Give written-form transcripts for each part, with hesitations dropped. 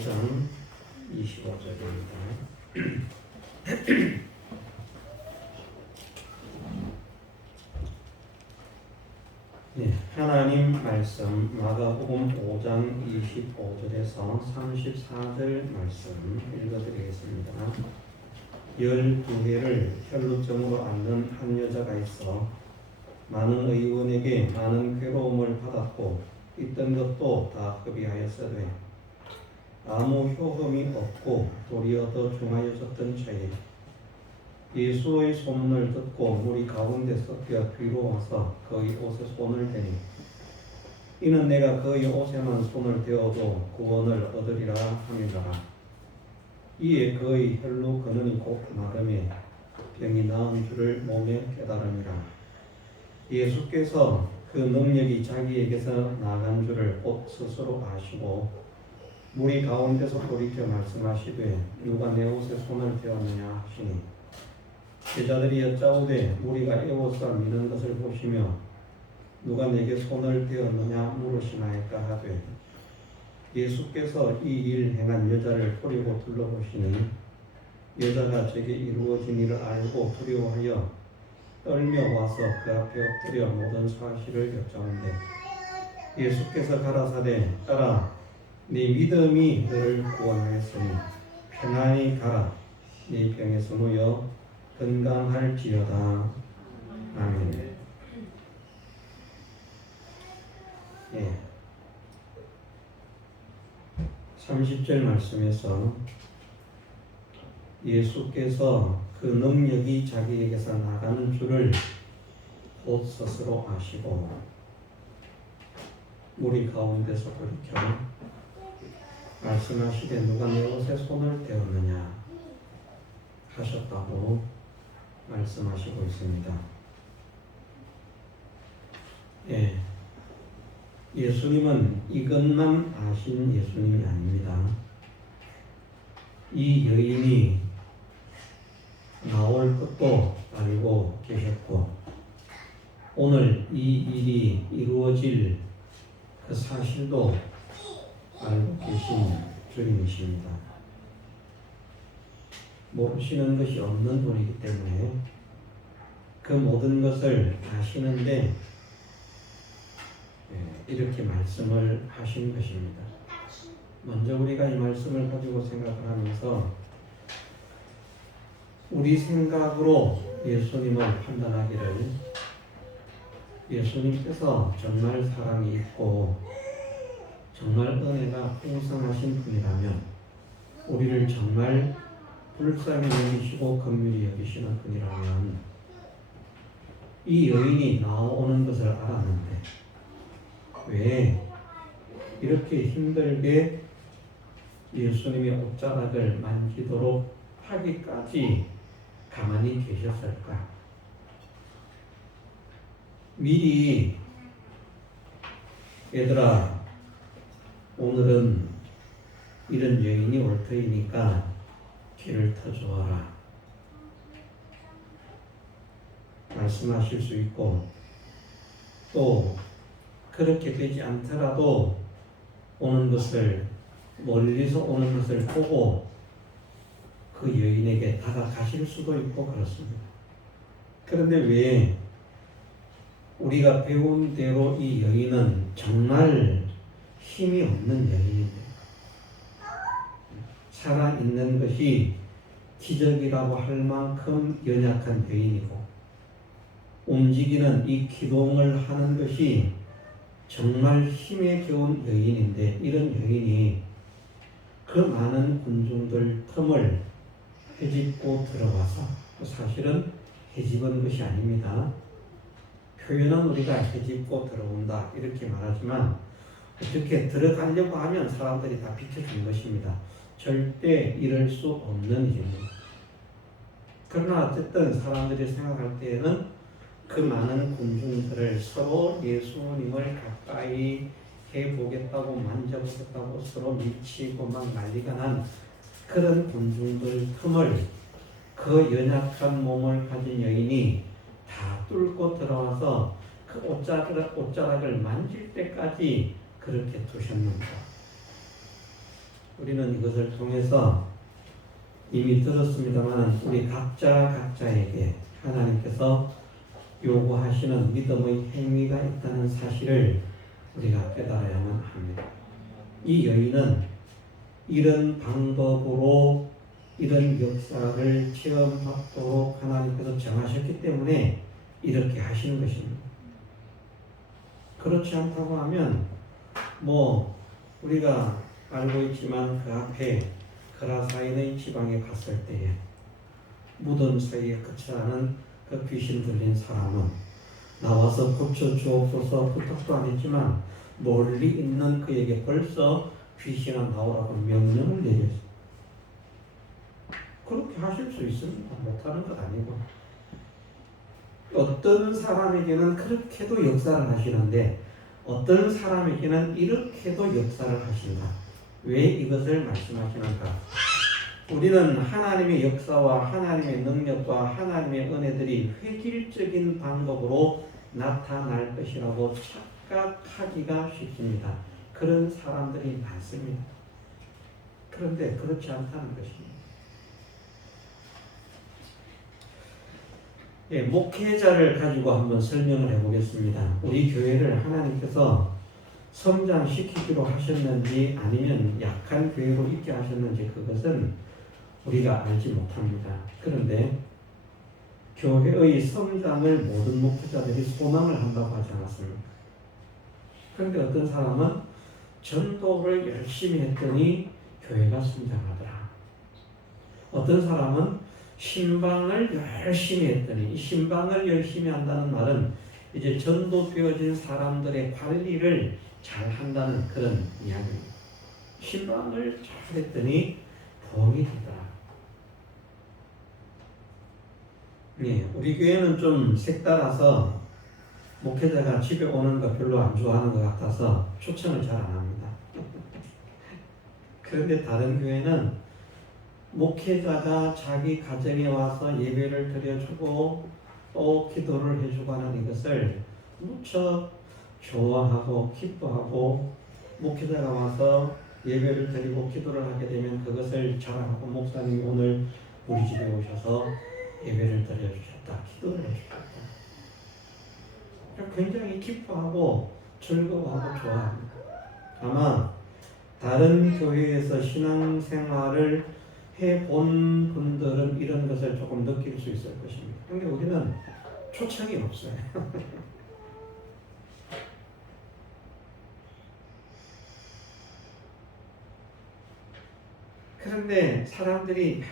5장 25절입니다. 네, 하나님 말씀 마가복음 5장 25절에서 34절 말씀 읽어드리겠습니다. 12해를 혈루증으로 앓는 한 여자가 있어 많은 의원에게 많은 괴로움을 받았고 있던 것도 다 허비하였으되 아무 효험이 없고 도리어 더 중하여졌던 차에 예수의 소문을 듣고 무리 가운데서 뛰어 뒤로 와서 그의 옷에 손을 대니 이는 내가 그의 옷에만 손을 대어도 구원을 얻으리라 함이더라. 이에 그의 혈루 근원이 곧 마름에 병이 나은 줄을 몸에 깨달음이라. 예수께서 그 능력이 자기에게서 나간 줄을 곧 스스로 아시고 무리 가운데서 돌이켜 말씀하시되 누가 내 옷에 손을 대었느냐 하시니 제자들이 여짜오되 무리가 애워싸 미는 것을 보시며 누가 내게 손을 대었느냐 물으시나이까 하되 예수께서 이 일 행한 여자를 뿌리고 둘러보시니 여자가 제게 이루어진 일을 알고 두려워하여 떨며 와서 그 앞에 엎드려 모든 사실을 여짜온대 예수께서 가라사대 딸아 네 믿음이 너를 구원하였으니 편안히 가라 네 병에서 놓여 건강할지어다. 아멘. 예. 30절 말씀에서 예수께서 그 능력이 자기에게서 나가는 줄을 곧 스스로 아시고 무리 가운데서 돌이켜 말씀하시되 누가 내 옷에 손을 대었느냐 하셨다고 말씀하시고 있습니다. 예. 예수님은 이것만 아신 예수님이 아닙니다. 이 여인이 나올 것도 알고 계셨고 오늘 이 일이 이루어질 그 사실도 알고 계신 주님이십니다. 모르시는 것이 없는 분이기 때문에 그 모든 것을 아시는데 이렇게 말씀을 하신 것입니다. 먼저 우리가 이 말씀을 가지고 생각을 하면서 우리 생각으로 예수님을 판단하기를 예수님께서 정말 사랑이 있고 정말 은혜가 풍성하신 분이라면 우리를 정말 불쌍히 여기시고 긍휼히 여기시는 분이라면 이 여인이 나오는 것을 알았는데 왜 이렇게 힘들게 예수님의 옷자락을 만지도록 하기까지 가만히 계셨을까? 미리 얘들아 오늘은 이런 여인이 올 터이니까 길을 터주어라 말씀하실 수 있고 또 그렇게 되지 않더라도 오는 것을 멀리서 오는 것을 보고 그 여인에게 다가가실 수도 있고 그렇습니다. 그런데 왜 우리가 배운 대로 이 여인은 정말 힘이 없는 여인인데 살아있는 것이 기적이라고 할 만큼 연약한 여인이고 움직이는 이 기동을 하는 것이 정말 힘에 겨운 여인인데 이런 여인이 그 많은 군중들 틈을 헤집고 들어와서 사실은 헤집은 것이 아닙니다. 표현은 우리가 헤집고 들어온다 이렇게 말하지만 어떻게 들어가려고 하면 사람들이 다 비켜준 것입니다. 절대 이럴 수 없는 일입니다. 그러나 어쨌든 사람들이 생각할 때에는 그 많은 군중들을 서로 예수님을 가까이 해보겠다고 만져보겠다고 서로 밀치고 막 난리가 난 그런 군중들 틈을 그 연약한 몸을 가진 여인이 다 뚫고 들어와서 그 옷자락을 만질 때까지 그렇게 두셨는가. 우리는 이것을 통해서 이미 들었습니다만 우리 각자에게 하나님께서 요구하시는 믿음의 행위가 있다는 사실을 우리가 깨달아야만 합니다. 이 여인은 이런 방법으로 이런 역사를 체험하도록 하나님께서 정하셨기 때문에 이렇게 하시는 것입니다. 그렇지 않다고 하면 우리가 알고 있지만 그 앞에 그라사인의 지방에 갔을 때에 무덤 사이에 거처하는 그 귀신 들린 사람은 나와서 고쳐주옵소서 부탁도 안 했지만 멀리 있는 그에게 벌써 귀신아 나오라고 명령을 내렸어요. 그렇게 하실 수 있습니다. 못하는 것 아니고. 어떤 사람에게는 그렇게도 역사를 하시는데 어떤 사람에게는 이렇게도 역사를 하신다. 왜 이것을 말씀하시는가? 우리는 하나님의 역사와 하나님의 능력과 하나님의 은혜들이 획일적인 방법으로 나타날 것이라고 착각하기가 쉽습니다. 그런 사람들이 많습니다. 그런데 그렇지 않다는 것입니다. 목회자를 가지고 한번 설명을 해보겠습니다. 우리 교회를 하나님께서 성장시키기로 하셨는지 아니면 약한 교회로 있게 하셨는지 그것은 우리가 알지 못합니다. 그런데 교회의 성장을 모든 목회자들이 소망을 한다고 하지 않았습니까? 그런데 어떤 사람은 전도를 열심히 했더니 교회가 성장하더라. 어떤 사람은 신방을 열심히 했더니, 이 신방을 열심히 한다는 말은 이제 전도되어진 사람들의 관리를 잘 한다는 그런 이야기입니다. 신방을 잘 했더니 도움이 되더라. 우리 교회는 좀 색달라서 목회자가 집에 오는 거 별로 안 좋아하는 것 같아서 초청을 잘 안 합니다. 그런데 다른 교회는 목회자가 자기 가정에 와서 예배를 드려주고 또 기도를 해주고 하는 이것을 무척 좋아하고 기뻐하고, 목회자가 와서 예배를 드리고 기도를 하게 되면 그것을 자랑하고, 목사님이 오늘 우리 집에 오셔서 예배를 드려주셨다, 기도를 해주셨다, 굉장히 기뻐하고 즐거워하고 좋아합니다. 아마 다른 교회에서 신앙생활을 해본 분들은 이런 것을 조금 느낄 수 있을 것입니다. 그런데 우리는 초청이 없어요. 그런데 사람들이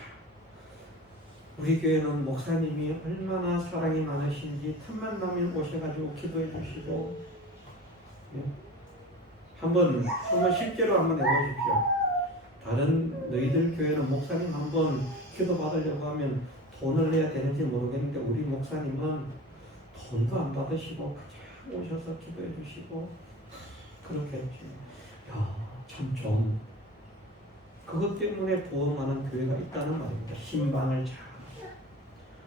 우리 교회는 목사님이 얼마나 사랑이 많으신지 틈만 나면 오셔가지고 기도해 주시고, 한번 실제로 한번 해보십시오. 다른 너희들 교회는 목사님 한번 기도 받으려고 하면 돈을 내야 되는지 모르겠는데 우리 목사님은 돈도 안 받으시고 그냥 오셔서 기도해 주시고 그렇게 했죠. 참 좋은, 그것 때문에 부흥하는 교회가 있다는 말입니다. 신방을 잘,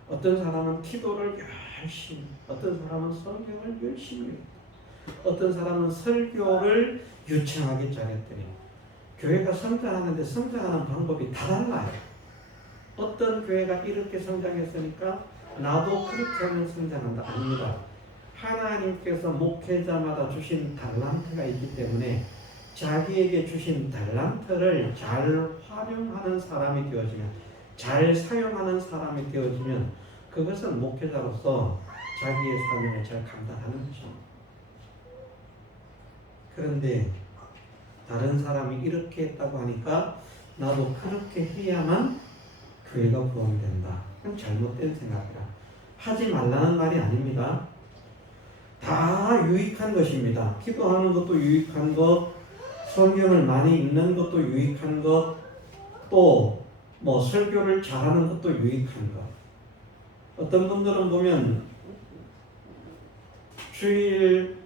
어떤 사람은 기도를 열심히, 어떤 사람은 성경을 열심히, 어떤 사람은 설교를 유창하게 잘했더니, 교회가 성장하는데 성장하는 방법이 다 달라요. 어떤 교회가 이렇게 성장했으니까 나도 그렇게 하면 성장한다. 아닙니다. 하나님께서 목회자마다 주신 달란트가 있기 때문에 자기에게 주신 달란트를 잘 활용하는 사람이 되어지면, 잘 사용하는 사람이 되어지면 그것은 목회자로서 자기의 사명을 잘 감당하는 것입니다. 그런데 다른 사람이 이렇게 했다고 하니까 나도 그렇게 해야만 교회가 부흥된다. 그건 잘못된 생각이라. 하지 말라는 말이 아닙니다. 다 유익한 것입니다. 기도하는 것도 유익한 것, 성경을 많이 읽는 것도 유익한 것, 또 설교를 잘하는 것도 유익한 것. 어떤 분들은 보면 주일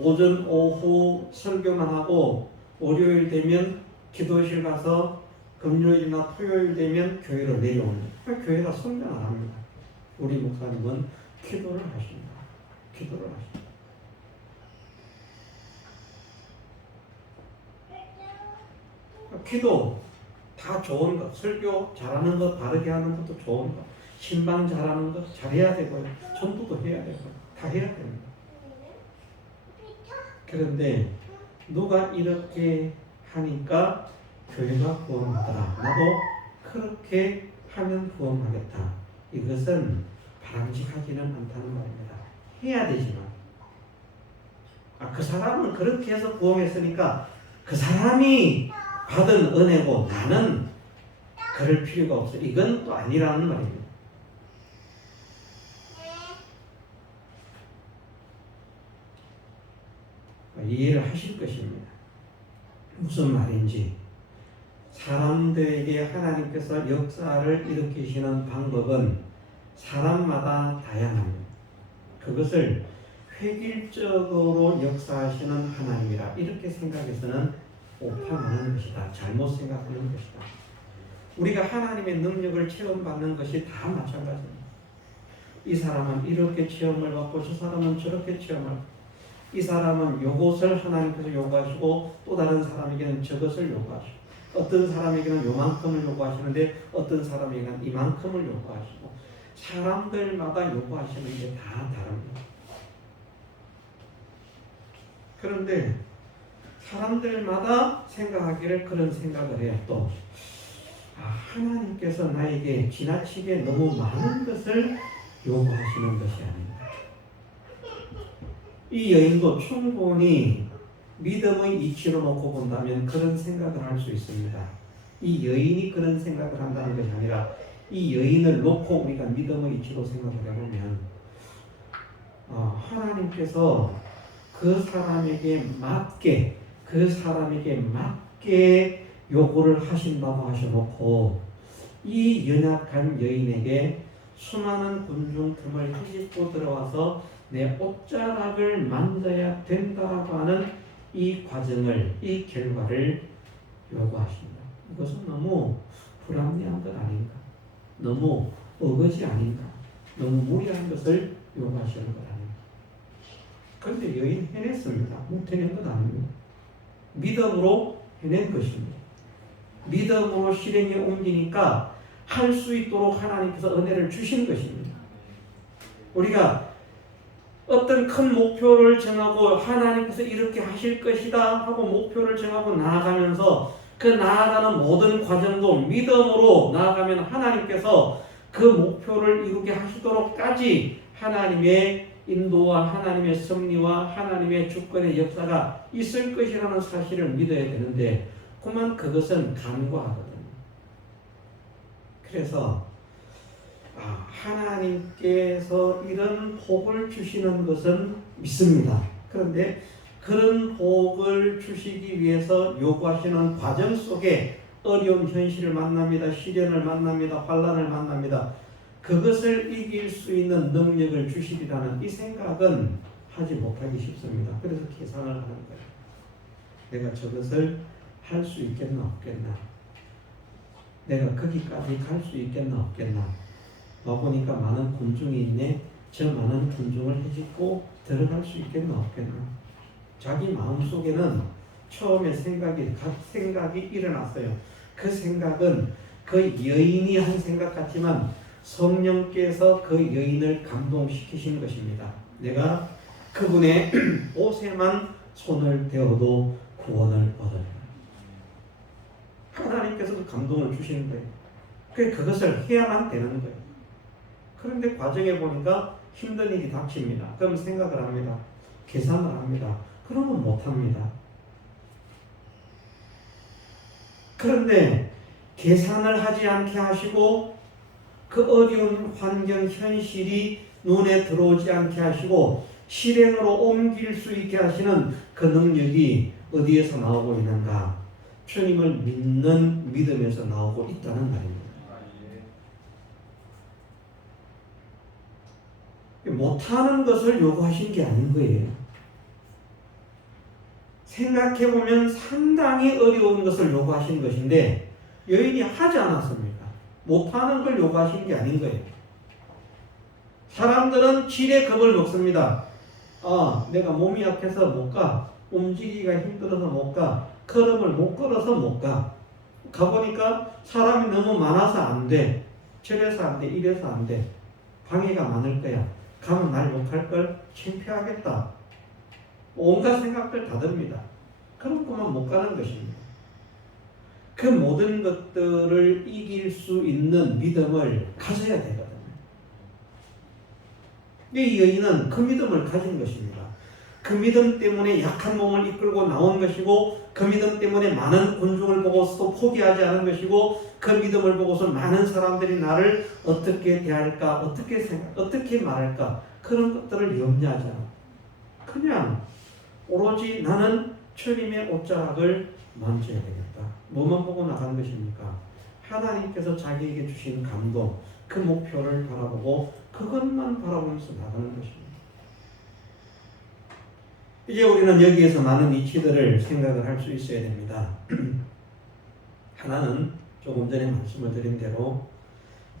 오전 오후 설교만 하고 월요일 되면 기도실 가서 금요일이나 토요일 되면 교회로 내려옵니다. 교회가 성장을 합니다. 우리 목사님은 기도를 하십니다. 기도를 하십니다. 기도 다 좋은 것, 설교 잘하는 것, 바르게 하는 것도 좋은 것, 신방 잘하는 것 잘해야 되고요. 전도도 해야 되고 다 해야 됩니다. 그런데 누가 이렇게 하니까 교회가 구원하더라. 나도 그렇게 하면 구원하겠다. 이것은 바람직하지는 않다는 말입니다. 해야 되지만 그 사람은 그렇게 해서 구원했으니까 그 사람이 받은 은혜고 나는 그럴 필요가 없어. 이건 또 아니라는 말입니다. 이해를 하실 것입니다. 무슨 말인지. 사람들에게 하나님께서 역사를 일으키시는 방법은 사람마다 다양합니다. 그것을 획일적으로 역사하시는 하나님이라 이렇게 생각해서는 오판하는 것이다. 잘못 생각하는 것이다. 우리가 하나님의 능력을 체험받는 것이 다 마찬가지입니다. 이 사람은 이렇게 체험을 받고 저 사람은 저렇게 체험을 받고 이 사람은 이것을 하나님께서 요구하시고 또 다른 사람에게는 저것을 요구하시고 어떤 사람에게는 요만큼을 요구하시는데 어떤 사람에게는 이만큼을 요구하시고 사람들마다 요구하시는 게 다 다릅니다. 그런데 사람들마다 생각하기를 그런 생각을 해요. 또 하나님께서 나에게 지나치게 너무 많은 것을 요구하시는 것이 아닙니다. 이 여인도 충분히 믿음의 이치로 놓고 본다면 그런 생각을 할 수 있습니다. 이 여인이 그런 생각을 한다는 것이 아니라 이 여인을 놓고 우리가 믿음의 이치로 생각을 해보면 하나님께서 그 사람에게 맞게 요구를 하신다고 하셔놓고 이 연약한 여인에게 수많은 군중 틈을 헤집고 들어와서 내 옷자락을 만져야 된다라고 하는 이 과정을, 이 결과를 요구하십니다. 이것은 너무 불합리한 것 아닌가? 너무 어거지 아닌가? 너무 무리한 것을 요구하시는 것 아닌가? 그런데 여인 해냈습니다. 못 해낸 것 아닙니다. 믿음으로 해낸 것입니다. 믿음으로 실행에 옮기니까 할 수 있도록 하나님께서 은혜를 주신 것입니다. 우리가 어떤 큰 목표를 정하고 하나님께서 이렇게 하실 것이다 하고 목표를 정하고 나아가면서 그 나아가는 모든 과정도 믿음으로 나아가면 하나님께서 그 목표를 이루게 하시도록까지 하나님의 인도와 하나님의 섭리와 하나님의 주권의 역사가 있을 것이라는 사실을 믿어야 되는데 그만 그것은 간과하거든요. 그래서 하나님께서 이런 복을 주시는 것은 믿습니다. 그런데 그런 복을 주시기 위해서 요구하시는 과정 속에 어려운 현실을 만납니다. 시련을 만납니다. 환난을 만납니다. 그것을 이길 수 있는 능력을 주시리라는 이 생각은 하지 못하기 쉽습니다. 그래서 계산을 하는 거예요. 내가 저것을 할 수 있겠나 없겠나? 내가 거기까지 갈 수 있겠나 없겠나? 와보니까 많은 군중이 있네. 저 많은 군중을 헤집고 들어갈 수 있겠나 없겠나? 자기 마음속에는 처음에 생각이 일어났어요. 그 생각은 그 여인이 한 생각 같지만 성령께서 그 여인을 감동시키신 것입니다. 내가 그분의 옷에만 손을 대어도 구원을 얻어요. 하나님께서도 감동을 주시는 거예요. 그것을 해야만 되는 거예요. 그런데 과정에 보니까 힘든 일이 닥칩니다. 그럼 생각을 합니다. 계산을 합니다. 그러면 못합니다. 그런데 계산을 하지 않게 하시고 그 어려운 환경 현실이 눈에 들어오지 않게 하시고 실행으로 옮길 수 있게 하시는 그 능력이 어디에서 나오고 있는가? 주님을 믿는 믿음에서 나오고 있다는 말입니다. 못하는 것을 요구하신 게 아닌 거예요. 생각해보면 상당히 어려운 것을 요구하신 것인데 여인이 하지 않았습니까? 못하는 걸 요구하신 게 아닌 거예요. 사람들은 지레 겁을 먹습니다. 내가 몸이 약해서 못 가. 움직이기가 힘들어서 못 가. 걸음을 못 걸어서 못 가. 가보니까 사람이 너무 많아서 안 돼. 저래서 안 돼. 이래서 안 돼. 방해가 많을 거야. 가면 날 욕할 걸. 창피하겠다. 온갖 생각들 다 듭니다. 그런 것만 못 가는 것입니다. 그 모든 것들을 이길 수 있는 믿음을 가져야 되거든요. 이 여인은 그 믿음을 가진 것입니다. 그 믿음 때문에 약한 몸을 이끌고 나온 것이고, 그 믿음 때문에 많은 군중을 보고서도 포기하지 않은 것이고, 그 믿음을 보고서 많은 사람들이 나를 어떻게 대할까, 어떻게 말할까, 그런 것들을 염려하지 않아. 그냥 오로지 나는 주님의 옷자락을 만져야 되겠다. 뭐만 보고 나간 것입니까? 하나님께서 자기에게 주신 감동, 그 목표를 바라보고 그것만 바라보면서 나가는 것입니다. 이제 우리는 여기에서 많은 이치들을 생각을 할 수 있어야 됩니다. 하나는 조금 전에 말씀을 드린 대로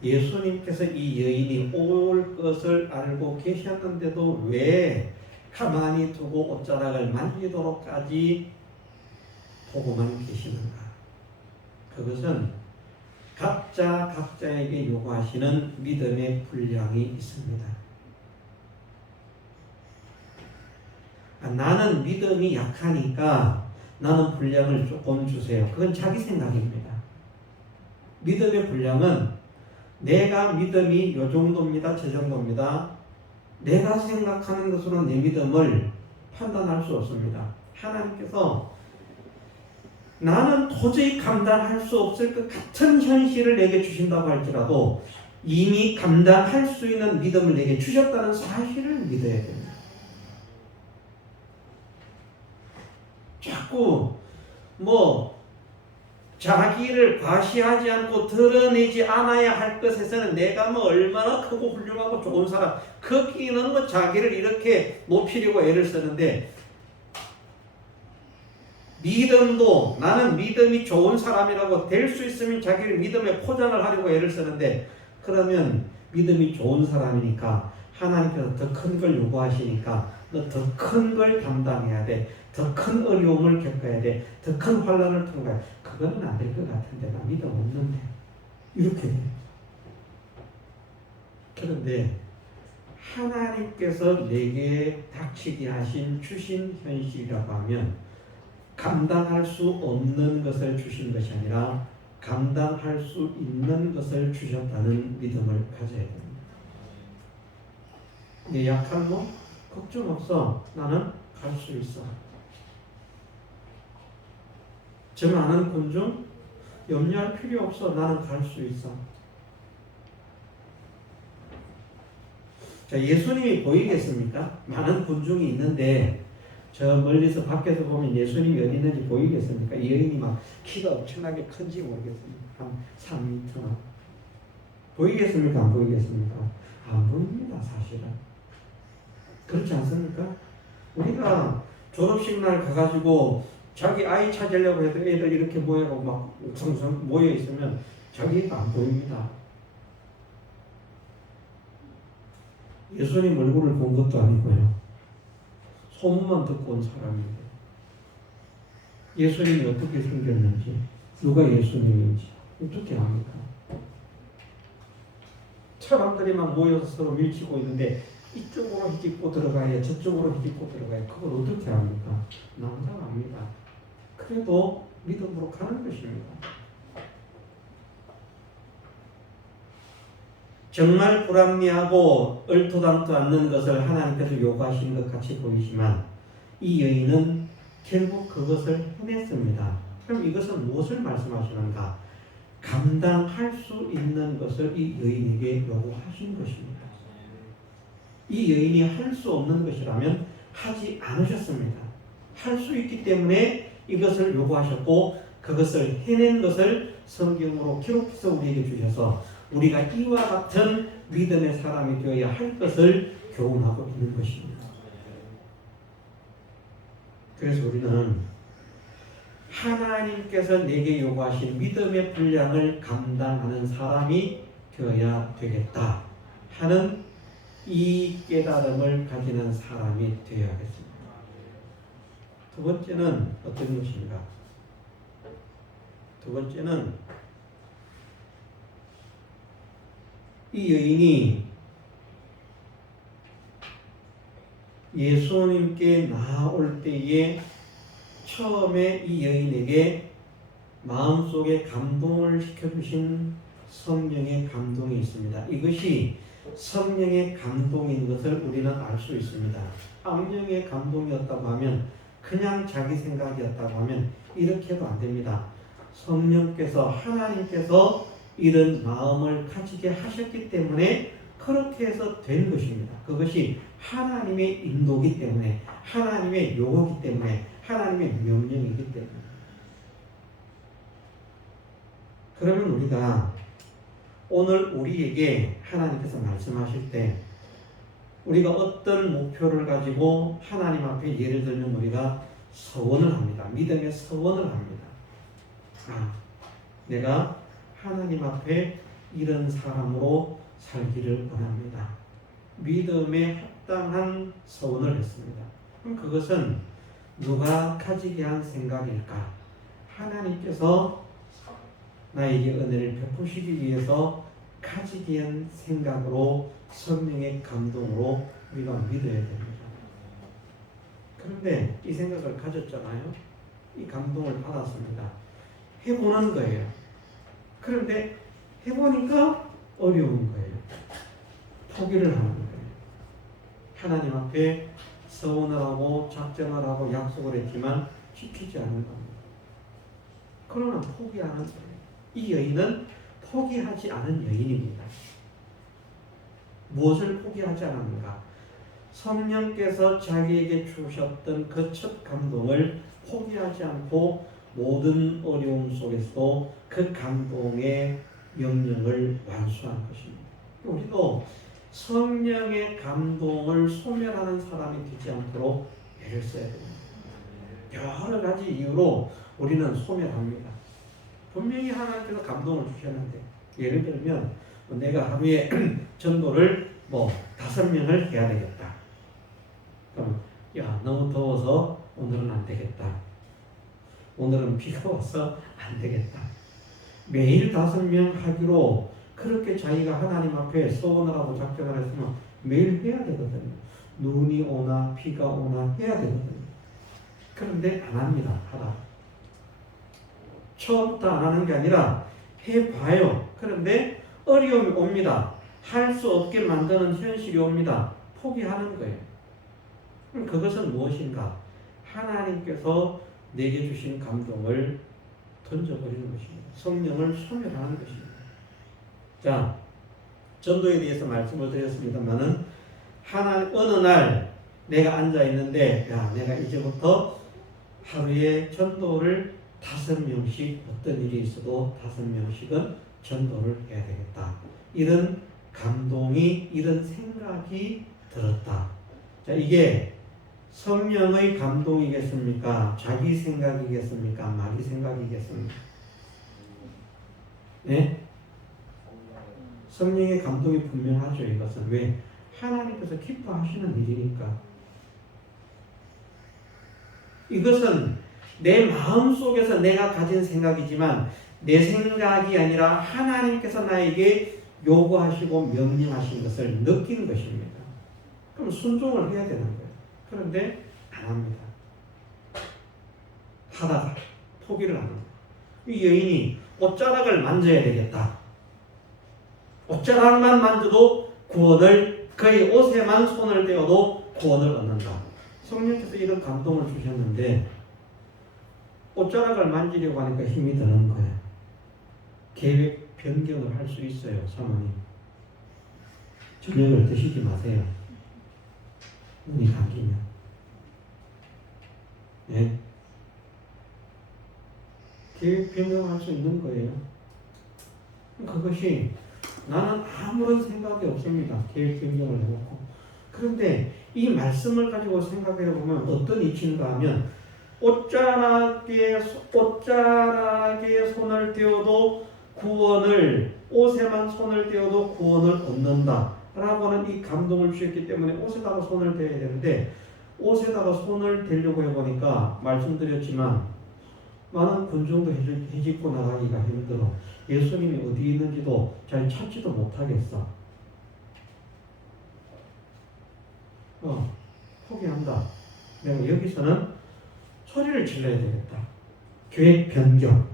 예수님께서 이 여인이 올 것을 알고 계셨는데도 왜 가만히 두고 옷자락을 만지도록까지 보고만 계시는가? 그것은 각자에게 요구하시는 믿음의 분량이 있습니다. 나는 믿음이 약하니까 나는 분량을 조금 주세요. 그건 자기 생각입니다. 믿음의 분량은 내가 믿음이 요 정도입니다. 저 정도입니다. 내가 생각하는 것으로 내 믿음을 판단할 수 없습니다. 하나님께서 나는 도저히 감당할 수 없을 것 같은 현실을 내게 주신다고 할지라도 이미 감당할 수 있는 믿음을 내게 주셨다는 사실을 믿어야 됩니다. 자꾸 자기를 과시하지 않고 드러내지 않아야 할 것에서는 내가 얼마나 크고 훌륭하고 좋은 사람, 거기는 자기를 이렇게 높이려고 애를 쓰는데, 믿음도 나는 믿음이 좋은 사람이라고 될 수 있으면 자기를 믿음에 포장을 하려고 애를 쓰는데, 그러면 믿음이 좋은 사람이니까 하나님께서 더 큰 걸 요구하시니까 너 더 큰 걸 담당해야 돼. 더 큰 어려움을 겪어야 돼. 더 큰 환난을 통과해. 그거는 안 될 것 같은데 나 믿음 없는데. 이렇게 돼. 그런데 하나님께서 내게 닥치게 주신 현실이라고 하면 감당할 수 없는 것을 주신 것이 아니라 감당할 수 있는 것을 주셨다는 믿음을 가져야 됩니다. 내 약한 몸 걱정 없어. 나는 갈 수 있어. 저 많은 군중 염려할 필요 없어. 나는 갈 수 있어. 자, 예수님이 보이겠습니까? 많은 군중이 있는데 저 멀리서 밖에서 보면 예수님이 어디 있는지 보이겠습니까? 이 여인이 막 키가 엄청나게 큰지 모르겠습니다. 한 3m나. 보이겠습니까? 안 보이겠습니까? 안 보입니다, 사실은. 그렇지 않습니까? 우리가 졸업식 날 가가지고 자기 아이 찾으려고 해도 애들 이렇게 모여고 막 웅성웅성 모여 있으면 자기가 안 보입니다. 예수님 얼굴을 본 것도 아니고요. 소문만 듣고 온 사람인데 예수님이 어떻게 생겼는지, 누가 예수님인지 어떻게 압니까? 사람들이 막 모여서 서로 밀치고 있는데 이쪽으로 휘짓고 들어가야, 저쪽으로 휘짓고 들어가야, 그걸 어떻게 합니까? 남자합니다. 그래도 믿음으로 가는 것입니다. 정말 불합리하고 얼토당토 않는 것을 하나님께서 요구하신 것 같이 보이지만 이 여인은 결국 그것을 해냈습니다. 그럼 이것은 무엇을 말씀하시는가? 감당할 수 있는 것을 이 여인에게 요구하신 것입니다. 이 여인이 할 수 없는 것이라면 하지 않으셨습니다. 할 수 있기 때문에 이것을 요구하셨고 그것을 해낸 것을 성경으로 기록해서 우리에게 주셔서 우리가 이와 같은 믿음의 사람이 되어야 할 것을 교훈하고 있는 것입니다. 그래서 우리는 하나님께서 내게 요구하신 믿음의 분량을 감당하는 사람이 되어야 되겠다 하는 이 깨달음을 가지는 사람이 되어야겠습니다. 두 번째는 어떤 것인가? 두 번째는 이 여인이 예수님께 나아올 때에 처음에 이 여인에게 마음속에 감동을 시켜주신 성령의 감동이 있습니다. 이것이 성령의 감동인 것을 우리는 알 수 있습니다. 성령의 감동이었다고 하면 그냥 자기 생각이었다고 하면 이렇게 해도 안 됩니다. 성령께서 하나님께서 이런 마음을 가지게 하셨기 때문에 그렇게 해서 된 것입니다. 그것이 하나님의 인도기 때문에 하나님의 요구기 때문에 하나님의 명령이기 때문에. 그러면 우리가 오늘 우리에게 하나님께서 말씀하실 때 우리가 어떤 목표를 가지고 하나님 앞에 예를 들면 우리가 서원을 합니다. 믿음의 서원을 합니다. 내가 하나님 앞에 이런 사람으로 살기를 원합니다. 믿음에 합당한 서원을 했습니다. 그럼 그것은 누가 가지게 한 생각일까? 하나님께서 나에게 은혜를 베푸시기 위해서 가지게 한 생각으로 성령의 감동으로 우리가 믿어야 됩니다. 그런데 이 생각을 가졌잖아요. 이 감동을 받았습니다. 해보는 거예요. 그런데 해보니까 어려운 거예요. 포기를 하는 거예요. 하나님 앞에 서원을 하고 작정을 하고 약속을 했지만 지키지 않는 겁니다. 그러면 포기하는 거예요. 이 여인은 포기하지 않은 여인입니다. 무엇을 포기하지 않았는가? 성령께서 자기에게 주셨던 그 첫 감동을 포기하지 않고 모든 어려움 속에서도 그 감동의 명령을 완수한 것입니다. 우리도 성령의 감동을 소멸하는 사람이 되지 않도록 애를 써야 됩니다. 여러 가지 이유로 우리는 소멸합니다. 분명히 하나님께서 감동을 주셨는데, 예를 들면 내가 하루에 전도를 5명을 해야 되겠다. 그럼 너무 더워서 오늘은 안 되겠다. 오늘은 비가 와서 안 되겠다. 매일 5명 하기로 그렇게 자기가 하나님 앞에 소원을 하고 작정을 했으면 매일 해야 되거든요. 눈이 오나 비가 오나 해야 되거든요. 그런데 안 합니다. 하다. 처음부터 안 하는 게 아니라 해봐요. 그런데 어려움이 옵니다. 할 수 없게 만드는 현실이 옵니다. 포기하는 거예요. 그럼 그것은 무엇인가? 하나님께서 내게 주신 감동을 던져버리는 것입니다. 성령을 소멸하는 것입니다. 자, 전도에 대해서 말씀을 드렸습니다만은 어느 날 내가 앉아 있는데 내가 이제부터 하루에 전도를 5명씩 어떤 일이 있어도 5명씩은 전도를 해야 되겠다. 이런 감동이, 이런 생각이 들었다. 자, 이게 성령의 감동이겠습니까? 자기 생각이겠습니까? 마귀 생각이겠습니까? 네? 성령의 감동이 분명하죠. 이것은 왜? 하나님께서 기뻐하시는 일이니까. 이것은 내 마음속에서 내가 가진 생각이지만 내 생각이 아니라 하나님께서 나에게 요구하시고 명령하신 것을 느끼는 것입니다. 그럼 순종을 해야 되는 거예요. 그런데 안 합니다. 하다가 포기를 하는 거예요. 이 여인이 옷자락을 만져야 되겠다. 옷자락만 만져도 구원을, 그의 옷에만 손을 떼어도 구원을 얻는다. 성령께서 이런 감동을 주셨는데 옷자락을 만지려고 하니까 힘이 드는 거예요. 계획 변경을 할 수 있어요. 사모님, 저녁을 드시지 마세요. 눈이 감기면. 네? 계획 변경할 수 있는 거예요. 그것이 나는 아무런 생각이 없습니다. 계획 변경을 해놓고. 그런데 이 말씀을 가지고 생각해 보면 어떤 이치인가 하면 옷자락에 손을 떼어도 구원을, 옷에만 손을 떼어도 구원을 얻는다 라고는 이 감동을 주셨기 때문에 옷에다가 손을 떼야 되는데 옷에다가 손을 대려고 해보니까 말씀드렸지만 많은 군중도 헤집고 나가기가 힘들어. 예수님이 어디 있는지도 잘 찾지도 못하겠어. 포기한다. 내가 여기서는 소리를 질러야 되겠다. 계획 변경.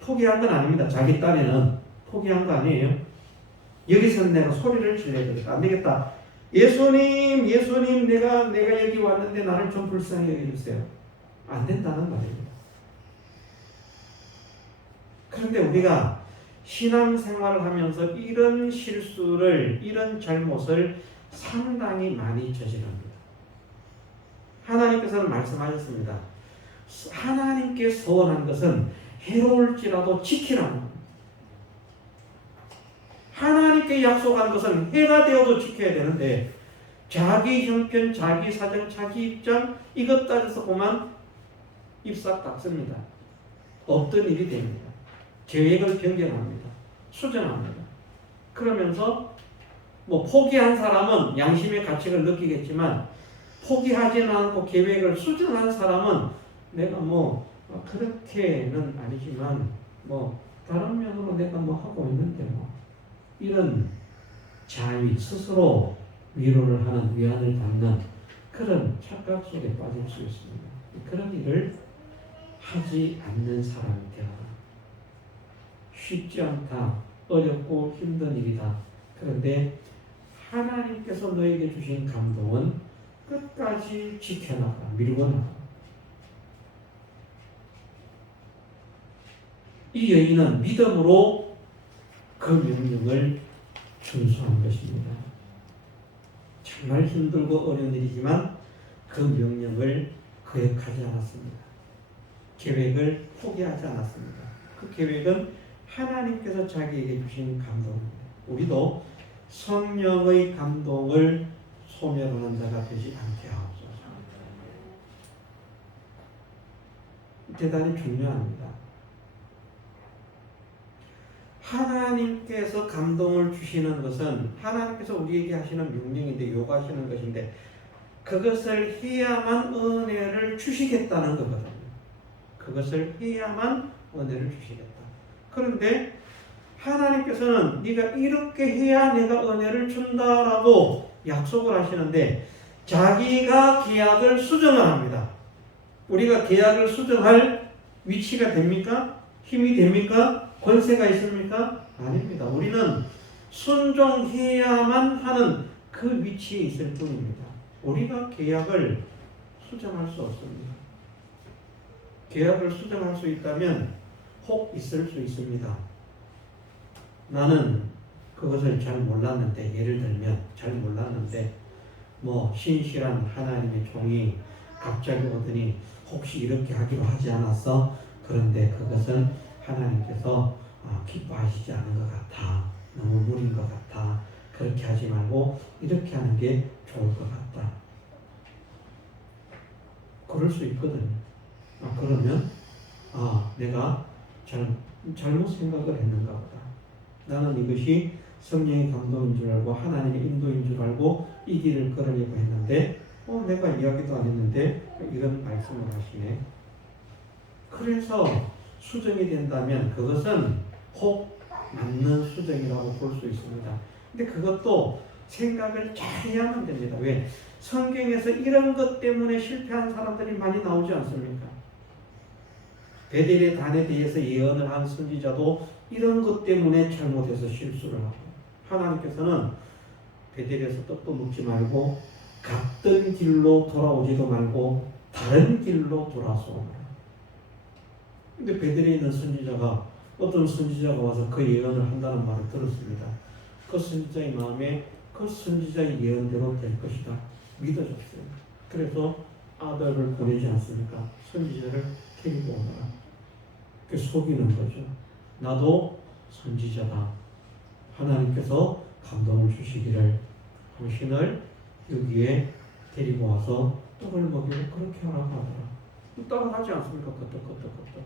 포기한 건 아닙니다. 자기 딴에는 포기한 거 아니에요. 여기서는 내가 소리를 질러야 되겠다. 안 되겠다. 예수님, 예수님, 내가 여기 왔는데 나를 좀 불쌍히 여겨주세요. 안 된다는 말입니다. 그런데 우리가 신앙생활을 하면서 이런 실수를, 이런 잘못을 상당히 많이 저지릅니다. 하나님께서는 말씀하셨습니다. 하나님께 소원한 것은 해로울지라도 지키라는 겁니다. 하나님께 약속한 것은 해가 되어도 지켜야 되는데 자기 형편, 자기 사정, 자기 입장 이것 따져서 보면 입싹 닦습니다. 없던 일이 됩니다. 계획을 변경합니다. 수정합니다. 그러면서 포기한 사람은 양심의 가책을 느끼겠지만 포기하지는 않고 계획을 수정한 사람은 내가 그렇게는 아니지만 다른 면으로 내가 하고 있는데 이런 자위, 스스로 위로를 하는, 위안을 받는 그런 착각 속에 빠질 수 있습니다. 그런 일을 하지 않는 사람이 되어라. 쉽지 않다. 어렵고 힘든 일이다. 그런데 하나님께서 너에게 주신 감동은 끝까지 지켜나가, 밀고 나가. 이 여인은 믿음으로 그 명령을 준수한 것입니다. 정말 힘들고 어려운 일이지만 그 명령을 거역하지 않았습니다. 계획을 포기하지 않았습니다. 그 계획은 하나님께서 자기에게 주신 감동입니다. 우리도 성령의 감동을 소멸하는 자가 되지 않게 하옵소서. 대단히 중요합니다. 하나님께서 감동을 주시는 것은 하나님께서 우리에게 하시는 명령인데, 요구하시는 것인데 그것을 해야만 은혜를 주시겠다는 거거든요. 그것을 해야만 은혜를 주시겠다. 그런데 하나님께서는 네가 이렇게 해야 내가 은혜를 준다라고 약속을 하시는데 자기가 계약을 수정을 합니다. 우리가 계약을 수정할 위치가 됩니까? 힘이 됩니까? 권세가 있습니까? 아닙니다. 우리는 순종해야만 하는 그 위치에 있을 뿐입니다. 우리가 계약을 수정할 수 없습니다. 계약을 수정할 수 있다면 혹 있을 수 있습니다. 나는 그것을 잘 몰랐는데, 예를 들면 잘 몰랐는데 신실한 하나님의 종이 갑자기 오더니 혹시 이렇게 하기로 하지 않았어? 그런데 그것은 하나님께서 기뻐하시지 않은 것 같아. 너무 무리인 것 같아. 그렇게 하지 말고 이렇게 하는 게 좋을 것 같다. 그럴 수 있거든요. 그러면 내가 잘못 생각을 했는가 보다. 나는 이것이 성령의 감동인 줄 알고 하나님의 인도인 줄 알고 이 길을 걸으려고 했는데 내가 이야기도 안 했는데 이런 말씀을 하시네. 그래서 수정이 된다면 그것은 혹 맞는 수정이라고 볼 수 있습니다. 근데 그것도 생각을 잘 해야만 됩니다. 왜? 성경에서 이런 것 때문에 실패한 사람들이 많이 나오지 않습니까? 베델의 단에 대해서 예언을 한 선지자도 이런 것 때문에 잘못해서 실수를 하고, 하나님께서는 베델에서 떡도 먹지 말고 갔던 길로 돌아오지도 말고 다른 길로 돌아서 오라. 근데 베델에 있는 선지자가, 어떤 선지자가 와서 그 예언을 한다는 말을 들었습니다. 그 선지자의 마음에 그 선지자의 예언대로 될 것이다 믿어졌어요. 그래서 아들을 보내지 않습니까? 선지자를 데리고 오너라. 그 속이는 거죠. 나도 선지자다. 하나님께서 감동을 주시기를 당신을 여기에 데리고 와서 떡을 먹이고 그렇게 하라고 하더라. 따라가지 않습니까? 끄떡끄떡끄떡.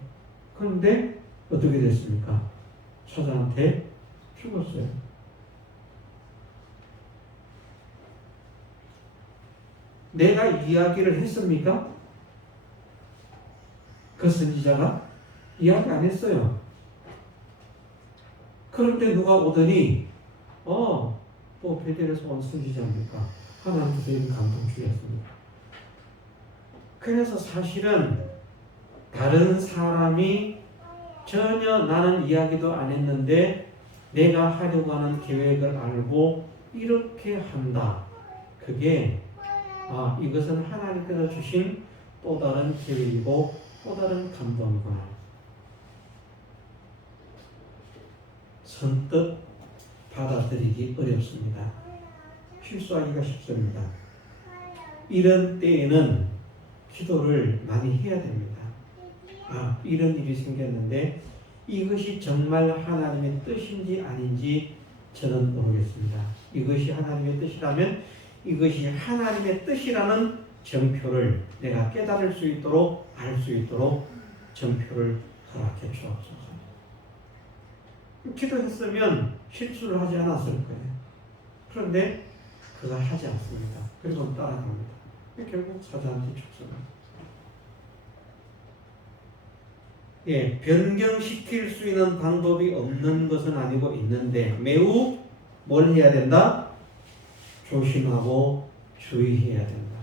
그런데 어떻게 됐습니까? 처자한테 죽었어요. 내가 이야기를 했습니까? 그 선지자가 이야기 안 했어요. 그런데 누가 오더니 또 베델에서 온 선지자입니까? 하나님께서 이런 감동 주셨습니다. 그래서 사실은 다른 사람이 전혀 나는 이야기도 안 했는데 내가 하려고 하는 계획을 알고 이렇게 한다. 그게 이것은 하나님께서 주신 또 다른 계획이고 또 다른 감동이구나. 선뜻 받아들이기 어렵습니다. 실수하기가 쉽습니다. 이런 때에는 기도를 많이 해야 됩니다. 이런 일이 생겼는데 이것이 정말 하나님의 뜻인지 아닌지 저는 모르겠습니다. 이것이 하나님의 뜻이라면 이것이 하나님의 뜻이라는 정표를 내가 깨달을 수 있도록 알 수 있도록 정표를 허락해 주옵소서. 기도했으면 실수를 하지 않았을 거예요. 그런데 그걸 하지 않습니다. 그리고 따라갑니다. 결국 사자한테 죽습니다. 변경시킬 수 있는 방법이 없는 것은 아니고 있는데 매우 뭘 해야 된다? 조심하고 주의해야 된다.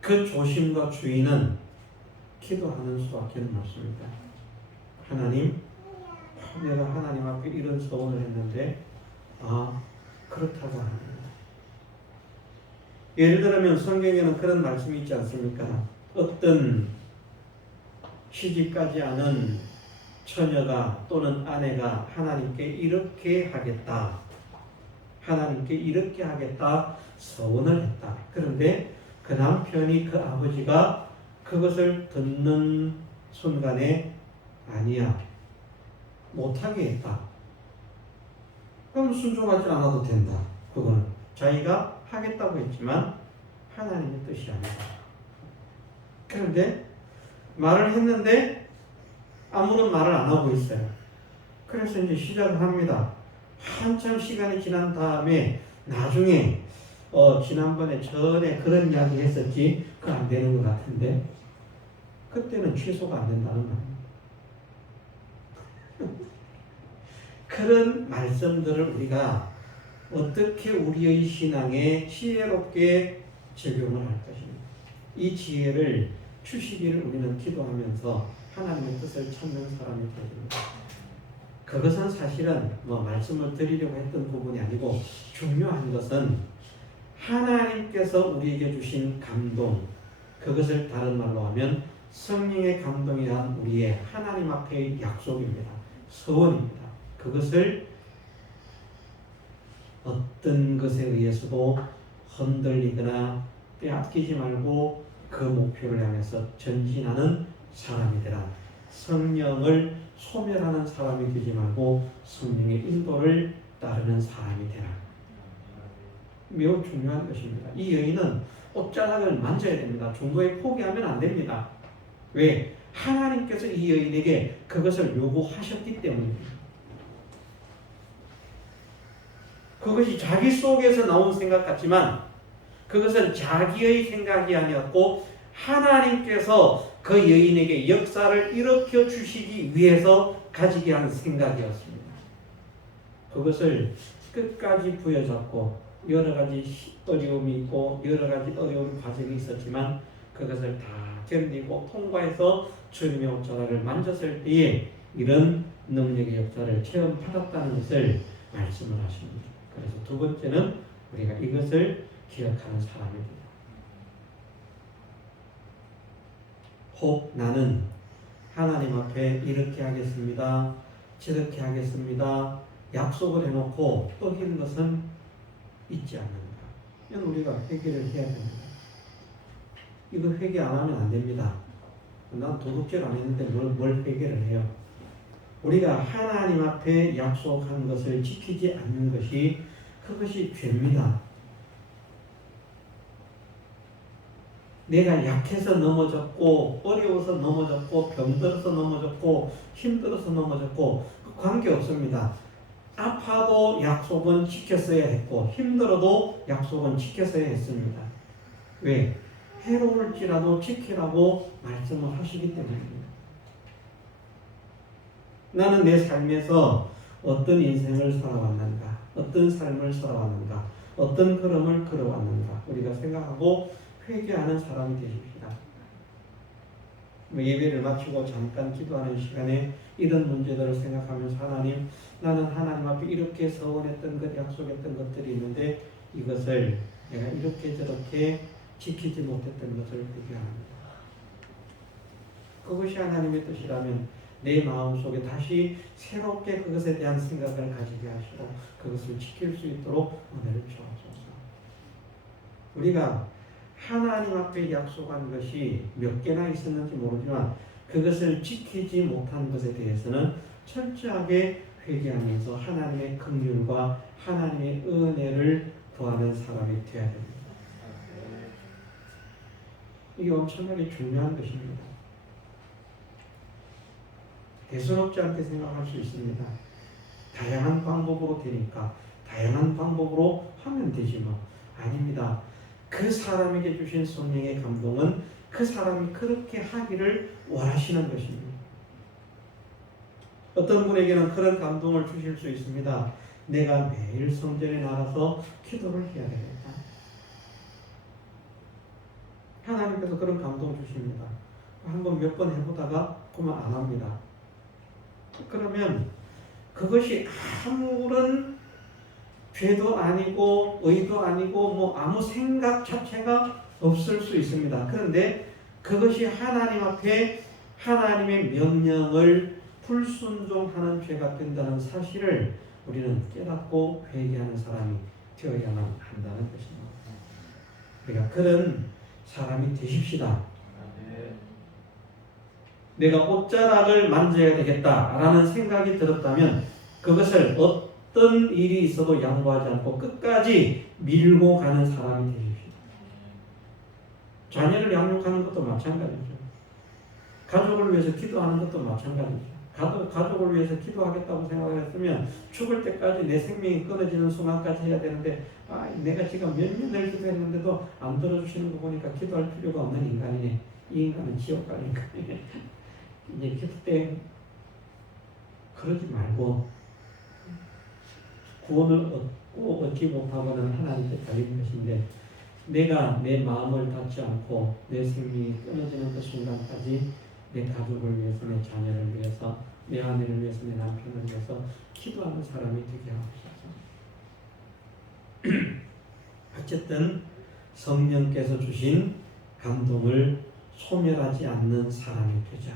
그 조심과 주의는 기도하는 수밖에 없습니다. 하나님, 내가 하나님 앞에 이런 소원을 했는데 그렇다고 합니다. 예를 들면 성경에는 그런 말씀이 있지 않습니까? 어떤 시집가지 않은 처녀가 또는 아내가 하나님께 이렇게 하겠다, 하나님께 이렇게 하겠다 서원을 했다. 그런데 그 남편이 그 아버지가 그것을 듣는 순간에 아니야, 못하게 했다. 그럼 순종하지 않아도 된다. 그거는 자기가 하겠다고 했지만 하나님의 뜻이 아니다. 그런데 말을 했는데 아무런 말을 안 하고 있어요. 그래서 이제 시작을 합니다. 한참 시간이 지난 다음에 나중에 지난번에 전에 그런 이야기 했었지, 그거 안 되는 것 같은데 그때는 취소가 안 된다는 말입니다. 그런 말씀들을 우리가 어떻게 우리의 신앙에 지혜롭게 적용을 할 것입니다. 이 지혜를 주시기를 우리는 기도하면서 하나님의 뜻을 찾는 사람이 되야 됩니다. 그것은 사실은 말씀을 드리려고 했던 부분이 아니고 중요한 것은 하나님께서 우리에게 주신 감동, 그것을 다른 말로 하면 성령의 감동에 대한 우리의 하나님 앞의 약속입니다. 서원입니다. 그것을 어떤 것에 의해서도 흔들리거나 빼앗기지 말고 그 목표를 향해서 전진하는 사람이 되라. 성령을 소멸하는 사람이 되지 말고 성령의 인도를 따르는 사람이 되라. 매우 중요한 것입니다. 이 여인은 옷자락을 만져야 됩니다. 중도에 포기하면 안 됩니다. 왜? 하나님께서 이 여인에게 그것을 요구하셨기 때문입니다. 그것이 자기 속에서 나온 생각 같지만 그것은 자기의 생각이 아니었고 하나님께서 그 여인에게 역사를 일으켜 주시기 위해서 가지게 한 생각이었습니다. 그것을 끝까지 부여잡고 여러 가지 어려움이 있고 여러 가지 어려운 과정이 있었지만 그것을 다 견디고 통과해서 주님의 옷자락을 만졌을 때에 이런 능력의 역사를 체험받았다는 것을 말씀을 하십니다. 그래서 두 번째는 우리가 이것을 기억하는 사람입니다. 혹 나는 하나님 앞에 이렇게 하겠습니다, 저렇게 하겠습니다 약속을 해놓고 어긴 것은 있지 않는다. 이건 우리가 회개를 해야 됩니다. 이거 회개 안 하면 안 됩니다. 난 도둑질 안 했는데 뭘 회개를 해요. 우리가 하나님 앞에 약속한 것을 지키지 않는 것이 그것이 죄입니다. 내가 약해서 넘어졌고 어려워서 넘어졌고 병들어서 넘어졌고 힘들어서 넘어졌고 관계없습니다. 아파도 약속은 지켰어야 했고 힘들어도 약속은 지켰어야 했습니다. 왜? 해로울지라도 지키라고 말씀을 하시기 때문입니다. 나는 내 삶에서 어떤 인생을 살아왔는가, 어떤 삶을 살아왔는가, 어떤 걸음을 걸어왔는가 우리가 생각하고 회개하는 사람이 되십시다. 예배를 마치고 잠깐 기도하는 시간에 이런 문제들을 생각하면서 하나님, 나는 하나님 앞에 이렇게 서원했던 것, 약속했던 것들이 있는데 이것을 내가 이렇게 저렇게 지키지 못했던 것을 회개합니다. 그것이 하나님의 뜻이라면 내 마음속에 다시 새롭게 그것에 대한 생각을 가지게 하시고 그것을 지킬 수 있도록 은혜를 주옵소서. 우리가 하나님 앞에 약속한 것이 몇 개나 있었는지 모르지만 그것을 지키지 못한 것에 대해서는 철저하게 회개하면서 하나님의 긍휼과 하나님의 은혜를 구하는 사람이 되어야 됩니다. 이게 엄청나게 중요한 것입니다. 대수롭지 않게 생각할 수 있습니다. 다양한 방법으로 되니까 다양한 방법으로 하면 되지 뭐. 아닙니다. 그 사람에게 주신 성령의 감동은 그 사람이 그렇게 하기를 원하시는 것입니다. 어떤 분에게는 그런 감동을 주실 수 있습니다. 내가 매일 성전에 나가서 기도를 해야 되겠다. 하나님께서 그런 감동 주십니다. 한번 몇 번 해보다가 그만 안 합니다. 그러면 그것이 아무런 죄도 아니고 의도 아니고 뭐 아무 생각 자체가 없을 수 있습니다. 그런데 그것이 하나님 앞에 하나님의 명령을 불순종하는 죄가 된다는 사실을 우리는 깨닫고 회개하는 사람이 되어야만 한다는 것입니다. 우리가 그런 사람이 되십시다. 내가 옷자락을 만져야 되겠다라는 생각이 들었다면 그것을 어떤 일이 있어도 양보하지 않고 끝까지 밀고 가는 사람이 되십시오. 자녀를 양육하는 것도 마찬가지죠. 가족을 위해서 기도하는 것도 마찬가지죠. 가족을 위해서 기도하겠다고 생각했으면 죽을 때까지 내 생명이 끊어지는 순간까지 해야 되는데 내가 지금 몇 년을 기도했는데도 안 들어주시는 거 보니까 기도할 필요가 없는 인간이네. 이 인간은 지옥 갈 인간이네. 이제 기도 때 그러지 말고 구원을 얻고 얻지 못하고는 하나님께 달린 것인데 내가 내 마음을 닫지 않고 내 생명이 끊어지는 그 순간까지 내 가족을 위해서, 내 자녀를 위해서, 내 아내를 위해서, 내 남편을 위해서 기도하는 사람이 되게 하옵소서. 어쨌든 성령께서 주신 감동을 소멸하지 않는 사람이 되자.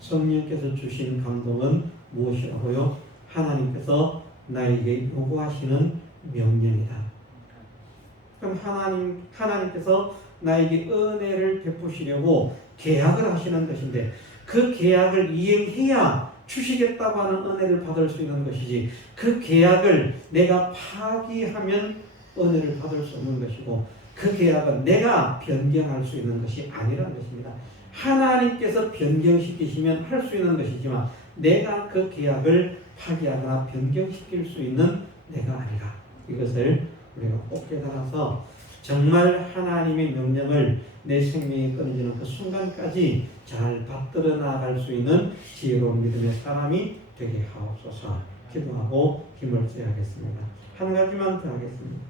성령께서 주신 감동은 무엇이라고요? 하나님께서 나에게 요구하시는 명령이다. 그럼 하나님께서 나에게 은혜를 베푸시려고 계약을 하시는 것인데 그 계약을 이행해야 주시겠다고 하는 은혜를 받을 수 있는 것이지 그 계약을 내가 파기하면 은혜를 받을 수 없는 것이고 그 계약은 내가 변경할 수 있는 것이 아니라는 것입니다. 하나님께서 변경시키시면 할 수 있는 것이지만 내가 그 계약을 파기하거나 변경시킬 수 있는 내가 아니라 이것을 우리가 꼭 깨달아서 정말 하나님의 명령을 내 생명이 끊어지는 그 순간까지 잘 받들어 나갈 수 있는 지혜로운 믿음의 사람이 되게 하옵소서. 기도하고 힘을 써야겠습니다. 한 가지만 더 하겠습니다.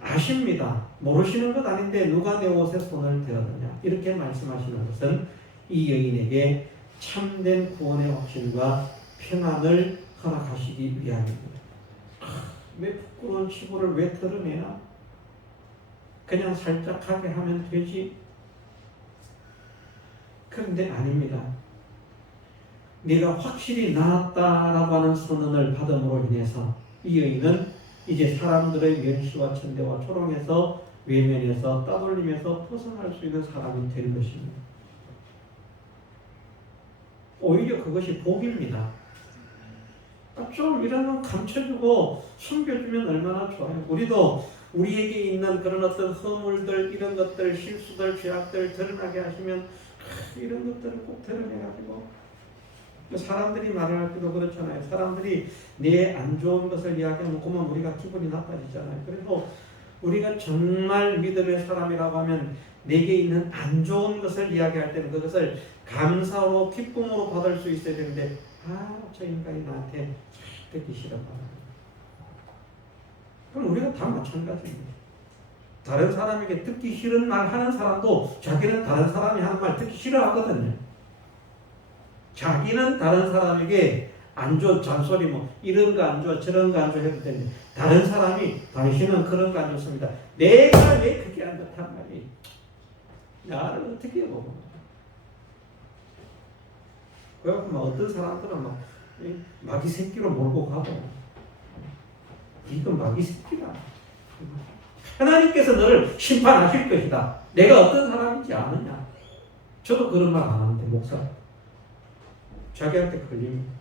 아십니다. 모르시는 것 아닌데 누가 내 옷에 손을 대었느냐 이렇게 말씀하시는 것은 이 여인에게 참된 구원의 확신과 평안을 허락하시기 위함입니다. 왜 부끄러운 치부를 왜 드러내나? 그냥 살짝 하게 하면 되지. 그런데 아닙니다. 네가 확실히 나았다라고 하는 선언을 받음으로 인해서 이 여인은 이제 사람들의 멸시와 천대와 조롱에서 외면에서 따돌림에서 벗어날 수 있는 사람이 된 것입니다. 오히려 그것이 복입니다. 좀 이런 건 감춰주고 숨겨주면 얼마나 좋아요. 우리도 우리에게 있는 그런 어떤 허물들, 이런 것들, 실수들, 죄악들 드러나게 하시면 이런 것들을 꼭 드러내가지고 사람들이 말을 할 때도 그렇잖아요. 사람들이 내 안 좋은 것을 이야기하면 그만 우리가 기분이 나빠지잖아요. 그래서 우리가 정말 믿음의 사람이라고 하면 내게 있는 안 좋은 것을 이야기할 때는 그것을 감사로 기쁨으로 받을 수 있어야 되는데 저 인간이 나한테 듣기 싫어. 그럼 우리가 다 마찬가지입니다. 다른 사람에게 듣기 싫은 말 하는 사람도 자기는 다른 사람이 하는 말 듣기 싫어하거든요. 자기는 다른 사람에게 안 좋은 잔소리 이런 거 안 좋아 저런 거 안 좋아 해도 되는데 다른 사람이 당신은 그런 거 안 좋습니다. 내가 왜 그게 안 좋단 말이 나를 어떻게 보고 그래서 어떤 사람들은 마귀 새끼로 몰고 가고 이건 마귀 새끼다. 하나님께서 너를 심판하실 것이다. 내가 어떤 사람인지 아느냐. 저도 그런 말 안 하는데 목사 자기한테 걸립니다.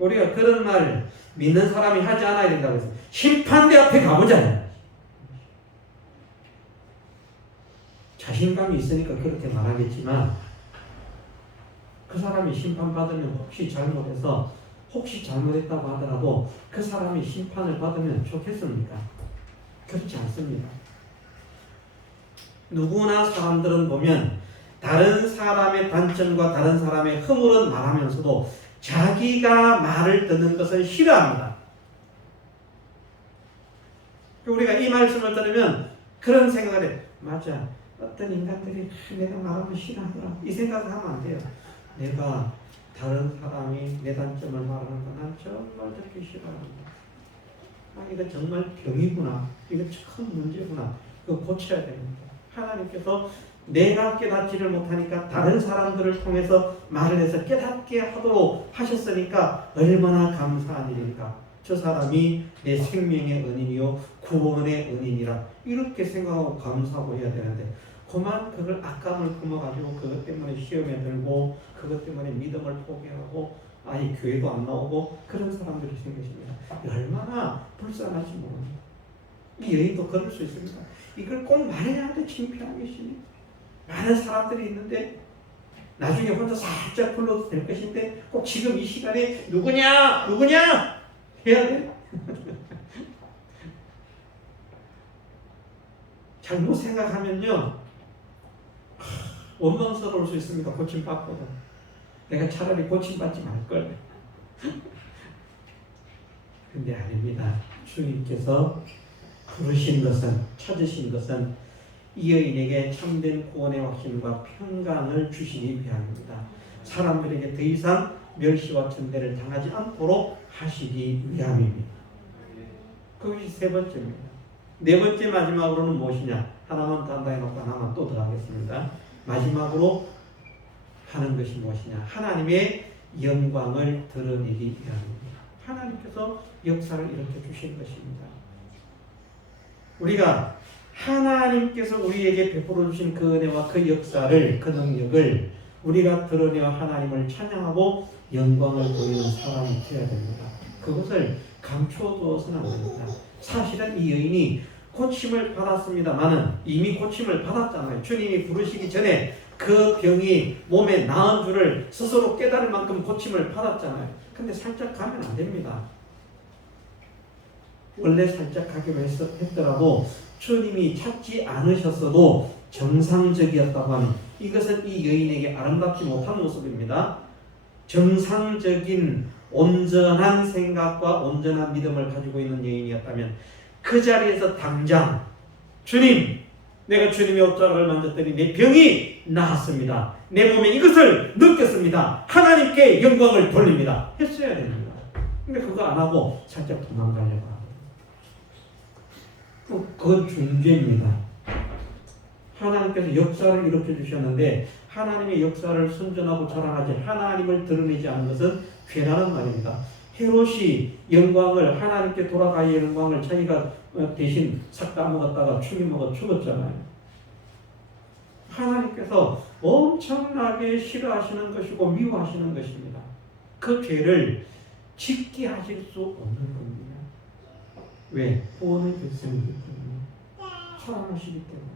우리가 그런 말 믿는 사람이 하지 않아야 된다고 해서 심판대 앞에 가보자. 자신감이 있으니까 그렇게 말하겠지만 그 사람이 심판받으면 혹시 잘못했다고 하더라도 그 사람이 심판을 받으면 좋겠습니까? 그렇지 않습니다. 누구나 사람들은 보면 다른 사람의 단점과 다른 사람의 허물은 말하면서도 자기가 말을 듣는 것을 싫어합니다. 우리가 이 말씀을 들으면 그런 생각을 해. 맞아. 어떤 인간들이 내가 말하면 싫어하더라. 이 생각을 하면 안 돼요. 내가 다른 사람이 내 단점을 말하는 거 난 정말 듣기 싫어합니다. 이거 정말 병이구나. 이거 큰 문제구나. 그거 고쳐야 됩니다. 하나님께서 내가 깨닫지를 못하니까 다른 사람들을 통해서 말을 해서 깨닫게 하도록 하셨으니까 얼마나 감사한 일입니까? 저 사람이 내 생명의 은인이요 구원의 은인이라 이렇게 생각하고 감사하고 해야 되는데 그만 그걸 악감을 품어가지고 그것 때문에 시험에 들고 그것 때문에 믿음을 포기하고 아니 교회도 안 나오고 그런 사람들이 생기십니다. 얼마나 불쌍하지 모릅니다. 이 여인도 그럴 수 있습니다. 이걸 꼭 말해야 하는데 창피한 것이니 많은 사람들이 있는데 나중에 혼자 살짝 불러도 될 것인데 꼭 지금 이 시간에 누구냐 해야 돼. 잘못 생각하면요 원망스러울 수 있습니다. 고침받거든. 내가 차라리 고침받지 말걸. 근데 아닙니다. 주님께서 부르신 것은 찾으신 것은 이 여인에게 참된 구원의 확신과 평강을 주시기 위함입니다. 사람들에게 더 이상 멸시와 천대를 당하지 않도록 하시기 위함입니다. 그것이 세 번째입니다. 네 번째 마지막으로는 무엇이냐? 하나만 더 한다 해놓고 하나만 또 더 하겠습니다. 마지막으로 하는 것이 무엇이냐? 하나님의 영광을 드러내기 위함입니다. 하나님께서 역사를 일으켜 주신 것입니다. 우리가 하나님께서 우리에게 베풀어 주신 그 은혜와 그 역사를, 그 능력을 우리가 드러내어 하나님을 찬양하고 영광을 보이는 사람이 되어야 됩니다. 그것을 감춰두어서는 안 됩니다. 사실은 이 여인이 고침을 받았습니다마는 이미 고침을 받았잖아요. 주님이 부르시기 전에 그 병이 몸에 나은 줄을 스스로 깨달을 만큼 고침을 받았잖아요. 근데 살짝 가면 안 됩니다. 원래 살짝 가기로 했더라도 주님이 찾지 않으셨어도 정상적이었다고 하는 이것은 이 여인에게 아름답지 못한 모습입니다. 정상적인 온전한 생각과 온전한 믿음을 가지고 있는 여인이었다면 그 자리에서 당장 주님, 내가 주님의 옷자락을 만졌더니 내 병이 나았습니다. 내 몸에 이것을 느꼈습니다. 하나님께 영광을 돌립니다. 했어야 됩니다. 근데 그거 안 하고 살짝 도망가려고 합니다. 그건 중죄입니다. 하나님께서 역사를 일으켜 주셨는데 하나님의 역사를 선전하고 자랑하지 하나님을 드러내지 않는 것은 죄라는 말입니다. 헤롯이 영광을 하나님께 돌아가야 영광을 자기가 대신 싹 따먹었다가 죽이 먹어 죽었잖아요. 하나님께서 엄청나게 싫어하시는 것이고 미워하시는 것입니다. 그 죄를 짓게 하실 수 없는 겁니다. 왜? 구원의 백성이기 때문에, 사랑하시기 때문에.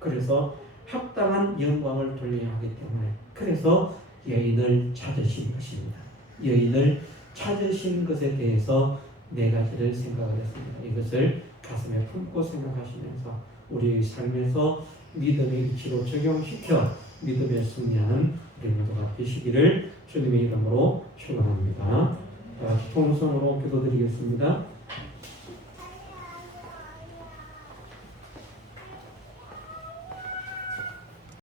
그래서 합당한 영광을 돌려야 하기 때문에, 그래서 여인을 찾으신 것입니다. 여인을 찾으신 것에 대해서 네 가지를 생각을 했습니다. 이것을 가슴에 품고 생각하시면서 우리의 삶에서 믿음의 이치로 적용시켜 믿음에 승리하는 우리 모두가 되시기를 주님의 이름으로 축원합니다. 통성으로 기도드리겠습니다.